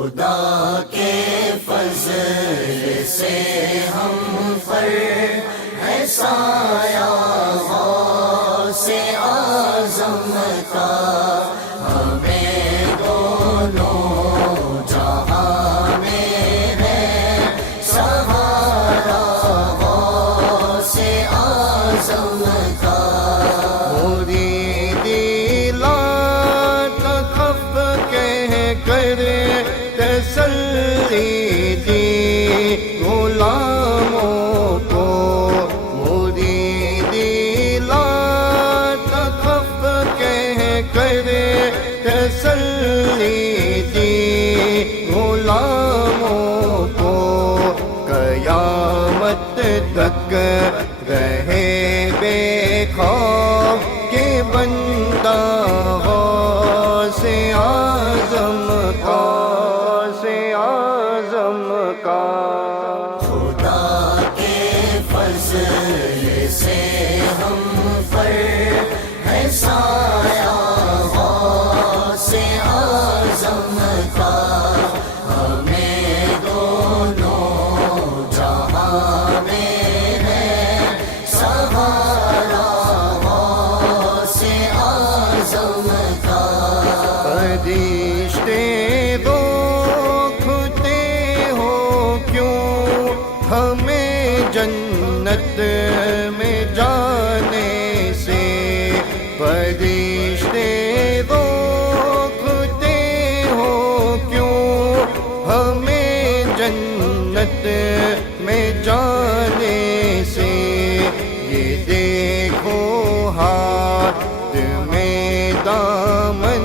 خدا کے فضل سے ہم پر ہے سایہ غوث اعظم کا، ہمیں دونوں جہاں میں ہے سہارا غوث اعظم کا۔ تسلی دی غلاموں کو، مریدی لا تخف کہہ کر تسلی دی غلاموں کو، قیامت تک رہے بے خوف کہ بندہ غوث اعظم کا، خدا کے فضل سے ہم پر ہے سایہ غوث اعظم کا، ہمیں دونوں جہاں میں ہے سہارا غوث اعظم کا۔ فرشتے ہمیں جنت میں جانے سے، فرشتے روکتے ہو کیوں ہمیں جنت میں جانے سے، یہ دیکھو ہاتھ میں دامن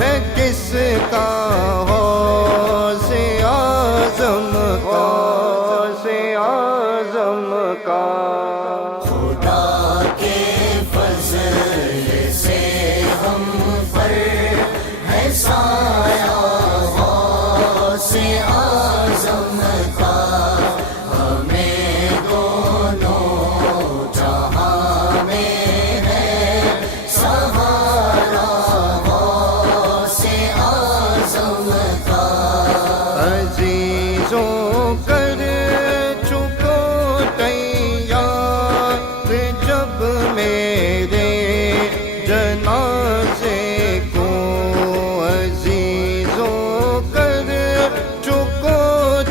ہے کس کا غوث اعظم کا، خدا کے فضل سے ہم پر ہے سایہ غوث اعظم کا، ہمیں دونوں جہاں میں ہے سہارا غوث اعظم کا۔ عزیزوں کر جب میرے جنازے کو، عزیزوں کر چکو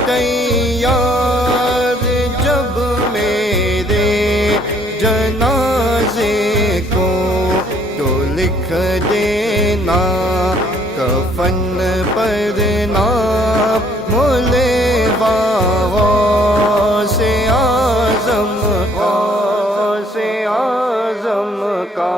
تیار جب میرے جنازے کو، تو لکھ دینا کفن پر نام ملوا غوث اعظم کا،